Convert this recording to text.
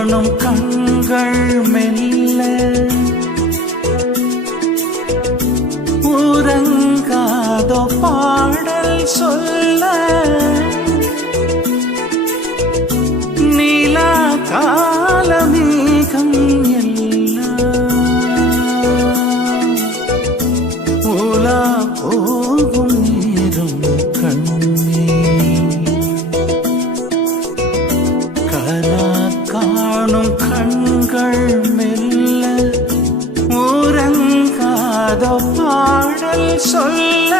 காணும் கண்கள் மெல்ல உறங்காதோ பாடல் சொல்ல நீலா காலமேகம் எல்லாம் உலா போகும் நேரம் கண்ணே கனா காணும் கண்கள் மெல்ல உறங்காதோ பாடல் சொல்ல